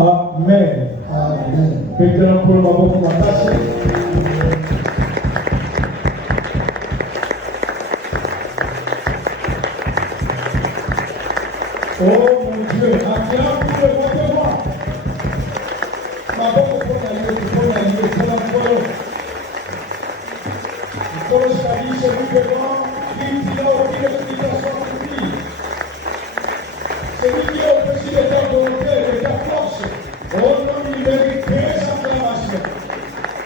Amen. Amen. Maintenant, pour le moment, pour ma tâche. Oh mon Dieu, acclame pour le votre moi. Ma bonne pour Comme je l'ai dit, celui devant, il n'a aucune explication pour lui. Celui qui est au-dessus de ta volonté, de ta force, oh non, il mérite très acclamation.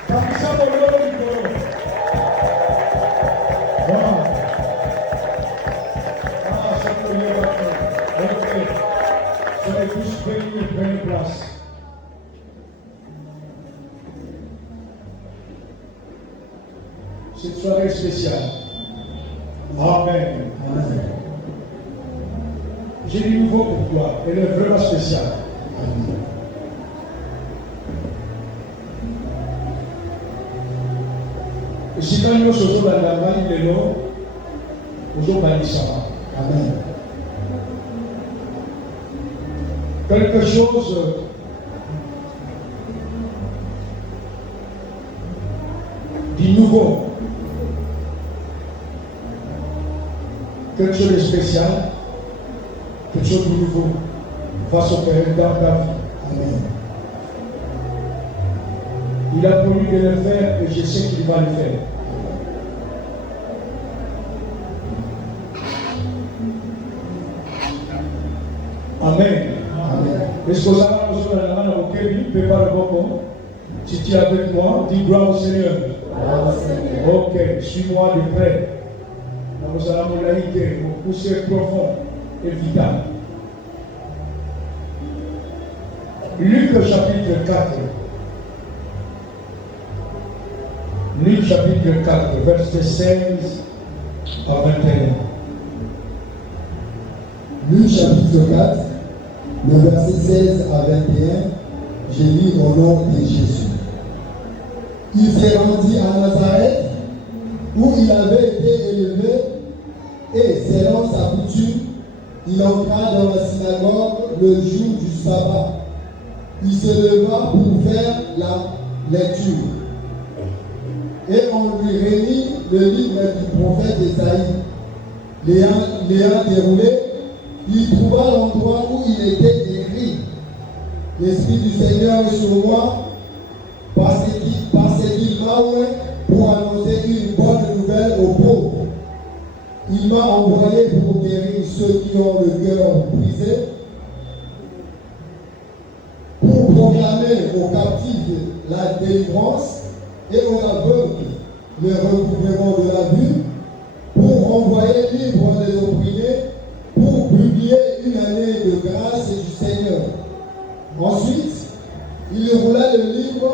Comme ça, mon nom du corps. Wow. Ah, ça peut y avoir. Ok. Soyez tous bénis et prenez place. Cette soirée spéciale. Amen. Amen. J'ai du nouveau pour toi. Elle est vraiment spéciale. Amen. Si nous sommes dans la main de l'eau, nous sommes dans l'Islam. Amen. Quelque chose du nouveau. Quelque chose de spécial. Quelque chose de nouveau va s'opérer dans ta vie. Amen. Il a promis de le faire et je sais qu'il va le faire. Amen. Amen. Est-ce que vous avez besoin de la main au Kevin? Prépare le bon. Si tu es avec moi, dis gloire au Seigneur. Gloire au Seigneur. Ok, suis-moi de près. Nous allons laïquer, nous pousser profond et vital. Luc chapitre 4. Luc chapitre 4, verset 16 à 21. Luc chapitre 4, le verset 16 à 21, j'ai lu au nom de Jésus. Il s'est rendu à Nazareth, où il avait été élevé, et selon sa coutume, il entra dans la synagogue le jour du sabbat. Il se leva pour faire la lecture. Et on lui remit le livre du prophète Ésaïe. L'ayant déroulé, il trouva l'endroit où il était écrit: L'Esprit du Seigneur est sur moi, parce qu'il m'a oint pour annoncer une bonne nouvelle aux pauvres. Il m'a envoyé pour guérir ceux qui ont le cœur brisé, pour proclamer aux captifs la délivrance et aux aveugles le recouvrement de la vue, pour renvoyer libre les opprimés, pour publier une année de grâce du Seigneur. Ensuite, il roula le livre,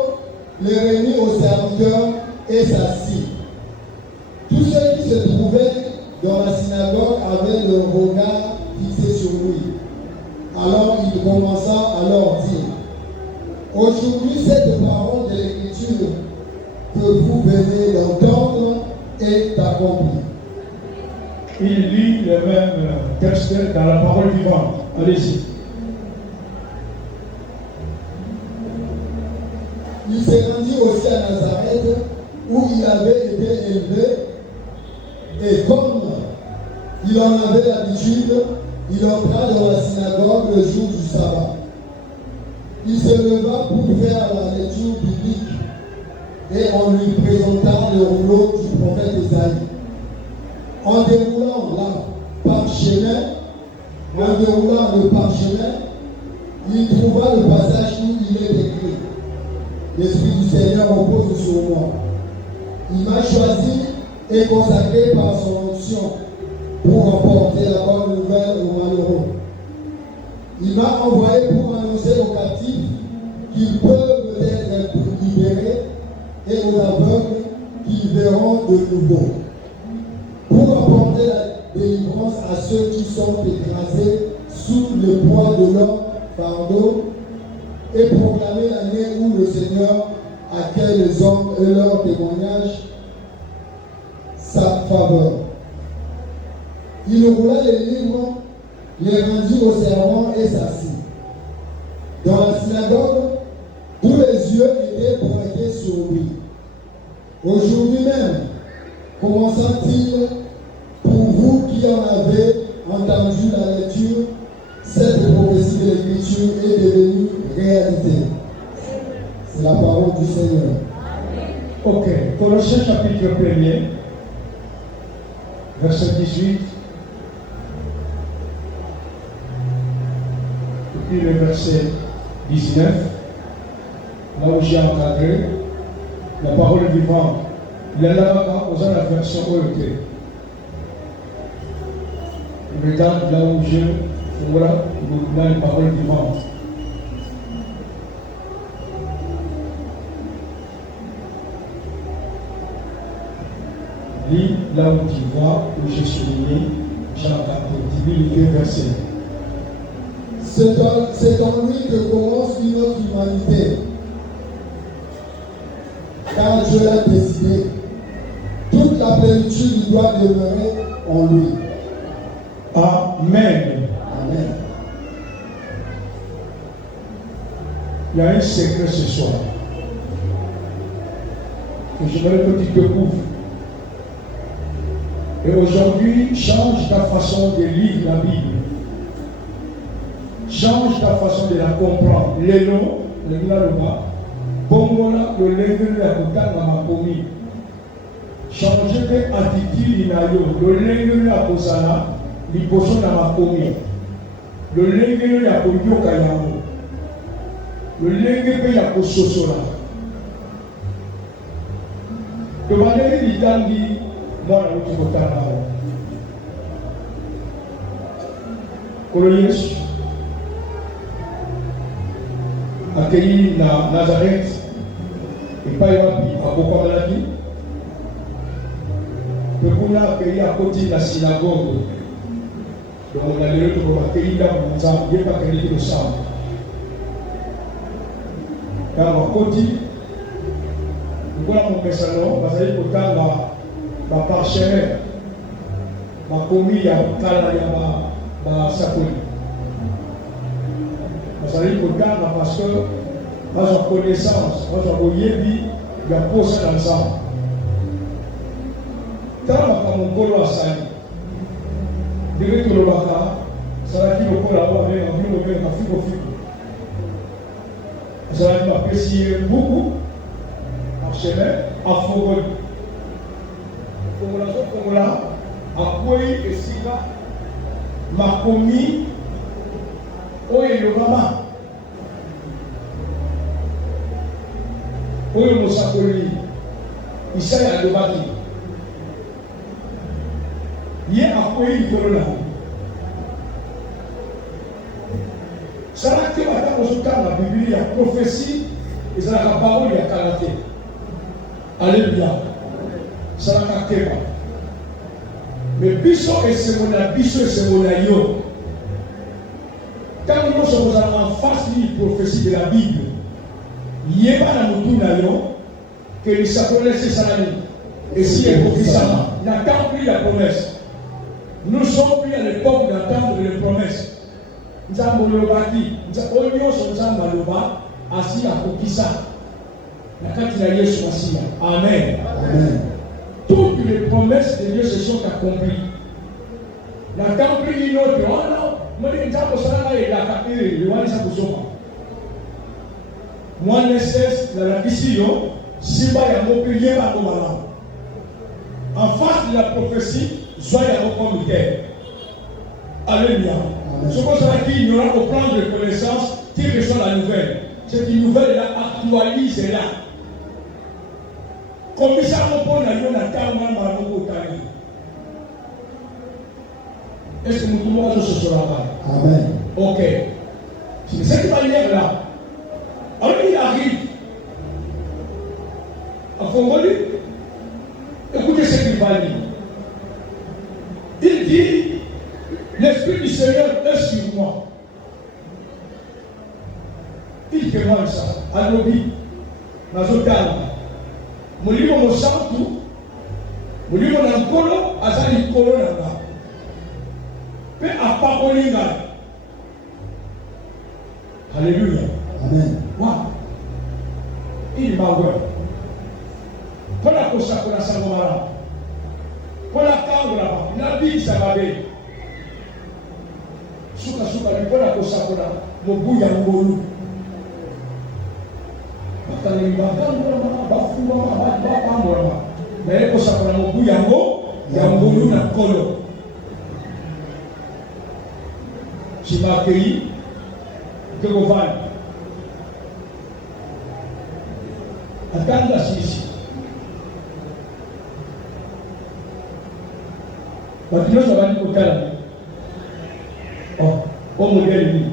le remit au serviteur et s'assit. Tous ceux qui se trouvaient dans la synagogue avaient le regard fixé sur lui. Alors il commença à leur dire: Aujourd'hui, cette parole de l'Écriture que vous venez d'entendre est accomplie. Il lit le même texte dans la parole vivante. Allez-y. Il s'est rendu aussi à Nazareth, où il avait été élevé, et comme il en avait l'habitude, il entra dans la synagogue le jour du sabbat. Il se leva pour faire la lecture biblique, et on lui présenta le rouleau du prophète Ésaïe. En déroulant le parchemin, il trouva le passage où il est écrit: L'Esprit du Seigneur repose sur moi. Il m'a choisi et consacré par son onction pour emporter la bonne nouvelle aux malheureux. Il m'a envoyé pour annoncer aux captifs qu'ils peuvent être libérés et aux aveugles qu'ils verront de nouveau, pour apporter la délivrance à ceux qui sont écrasés sous le poids de leur fardeau, et proclamer l'année où le Seigneur accueille les hommes et leur témoignage sa faveur. Il roula les livres, les rendit au servant et s'assit. Dans la synagogue, tous les yeux étaient braqués sur lui. Aujourd'hui même, comment sent-il pour vous qui en avez entendu la lecture, cette prophétie de l'Écriture est devenue réalité? C'est la parole du Seigneur. Ok, Colossiens chapitre 1er, verset 18, et puis le verset 19, là où j'ai encadré la parole vivante. Il est là aux la version OET. Regarde là où je voilà la parole vivante. Lis là où tu vois, où j'ai souligné, j'ai encadré, lis les deux versets. C'est en lui que commence une autre humanité. Car Dieu l'a décidé. Toute la plénitude doit demeurer en lui. Amen. Amen. Il y a un secret ce soir. Que j'aimerais que tu découvres. Et aujourd'hui, change ta façon de lire la Bible. Change ta façon de la comprendre. Les noms, le Milaloma, Bongola, le Lengue, la Kutanga, Makomi. Changer tes attitudes, le Lengue, la Kosala, Liposo, la Makomi. Le Lengue, la Koyoka, Yamo. Le Lengue, la Kososola. Le Valérie, l'Itangi, moi, la Kutanga. Koloyesu. Accueilli na Nazareth et pas wapi akokamalaki pekuna accueilli à côté de la synagogue donc on a le retour accueilli dans le nzambe bien pas accueilli le sang dans à côté voilà mon message bazali kotanga ba parchemin ba komi ya kala ya ba sakoli. Vous allez regarder parce que dans la connaissance, dans la voyebi, il y a posé ensemble. Quand on a mon colo à Sali, de l'autre le baka, ça va qui le colo là-bas avec un peu de figo figo. Ça va m'apprécier beaucoup, en chemin, à Fogol. Fogola, à Koué et Siga, m'a commis. Oye le mama oye mosakoli Isaya alobaki ye akoyi likolo na salaki bata kozotanga biblia ya prophétie ezalaka parole ya kala te. Alléluia. Salaka keba mais biso esemona yo. Quand nous sommes en face d'une prophétie de la Bible, il n'y a pas que les Japonais se salami. Et si les Kokisama n'attendent plus la promesse, nous sommes plus à l'époque d'attendre les promesses. Nous avons le bâti, nous avons le bas, assis à Kokisa. La carte de Yesu Massia. Amen. Amen. Toutes les promesses de Dieu se sont accomplies. N'attendons plus une autre. Oh non. Moi, l'espèce de la question, si en face de la prophétie, soyez au comité. Alléluia. Ce qu'on sera qu'il y aura au plan de connaissance qui reçoit la nouvelle. Cette nouvelle-là actualise là. Comme ça, on peut la est-ce que nous pouvons aller ce soir? Amen. Ok. C'est de cette manière-là. Alors il arrive à Fongoli. Écoutez ce qu'il va dire. Il dit, l'Esprit du Seigneur est sur moi. Il témoigne ça. Alobi, Nazotana. Molimo Mosantu, Molimo Nankolo, Azali Kolo Nanga. Pe a paroli ngai. Alléluia. Amen. Wow. Il m'a ouvert. Pour la cosa pour la Sangomara. Pour la cambre là-bas. La vie ça va bien. Suka pour la cosa pour la mobuya ngolu. Bakali mbagamba bafuwa bapamora. Mais cosa pour la mobuya ngolu na kolo. Tu m'as accueilli. Que vous voyez. Attends ici. Watu wote walikokana. Oh, modèle ni.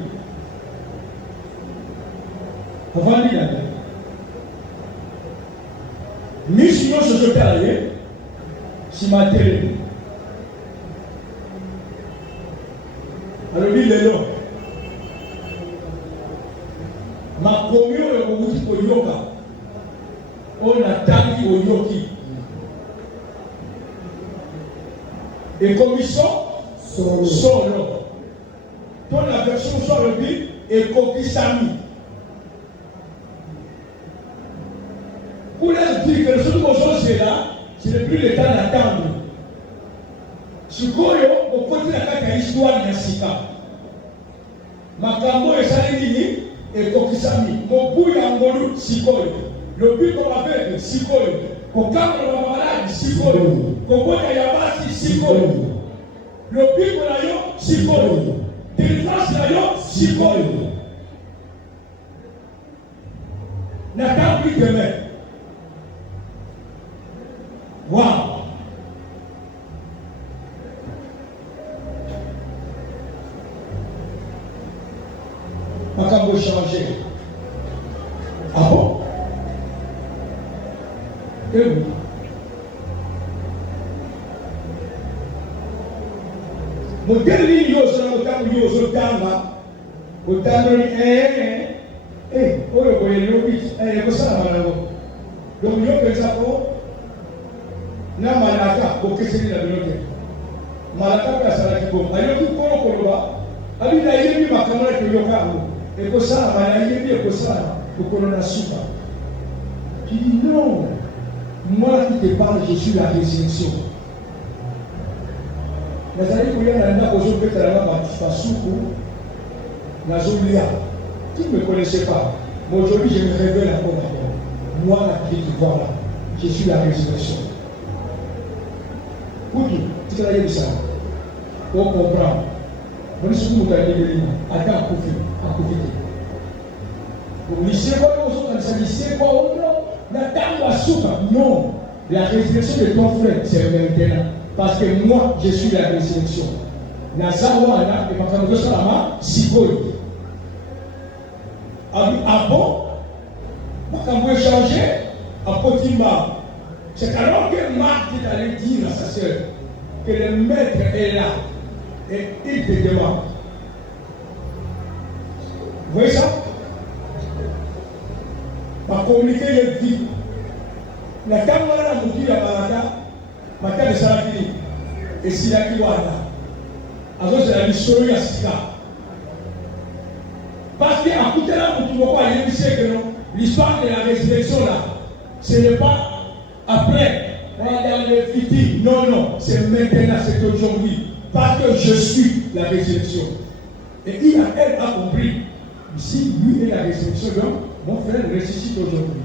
Avant de dire. Mission je te aller. Si ma télé. Alors lui le long. Ma commune est au bout de yoga. On a tangi au yoki. Et commission solo. Dans la version solo et kokisami. Pour leur dire que le seul moment c'est là, ce n'est plus le temps d'attendre. Sikoyo, au côté de la histoire de Sika. Makambo et Salini et kokisami. Mobuya ngolu sikoyo. Le but qu'on va faire, sikoyo. Kokamba la malade, sikoyo. Kokoya yabasi, sikoyo. Le but qu'on a yo, sikoyo. Délivrance la yo, sikoyo. N'attends plus demain. Wow. Makambo changer. Ah bon? Et oui. Modèle ligne sur la table sur Tamba. Au table oyo koye lobi ekosala malako. Donc yo pensa ko na malaka kokeseni na binote. Malaka kasala kiko. Ayo ko koloba. Abi na yebi makamala ko yokango. Ekosala malaka yebi ekosala kokona suka. Tu dis non. Moi qui te parle, je suis la résurrection. Mais allez vous dire là aujourd'hui que tu as la soupe, la zombia. Tu ne me connaissais pas. Mais aujourd'hui je me révèle encore d'abord. Moi la clé qui vois là, je suis la résurrection. Pour tout, tu as dit ça. Pour comprendre. Vous ne savez pas où tu as attends à profiter. Vous ne savez pas où vous êtes, non, la résurrection de ton frère, c'est maintenant. Parce que moi, je suis la résurrection. Nazawana et Makambo Salama, Sikoy. Ah bon? Makambo est changé à Potima. C'est alors que Marc est allé dire à sa soeur que le maître est là et il te demande. Vous voyez ça? Ma communiqué est dit. La caméra a montré la baraka, ma tête de Salafini, et Silaki Wada. Alors c'est la mission de Sika. Parce qu'à côté là, l'histoire de la résurrection là, ce n'est pas après, dans le futur. Non, c'est maintenant, c'est aujourd'hui. Parce que je suis la résurrection. Et elle a compris. Si lui est la résurrection, donc mon frère ressuscite aujourd'hui.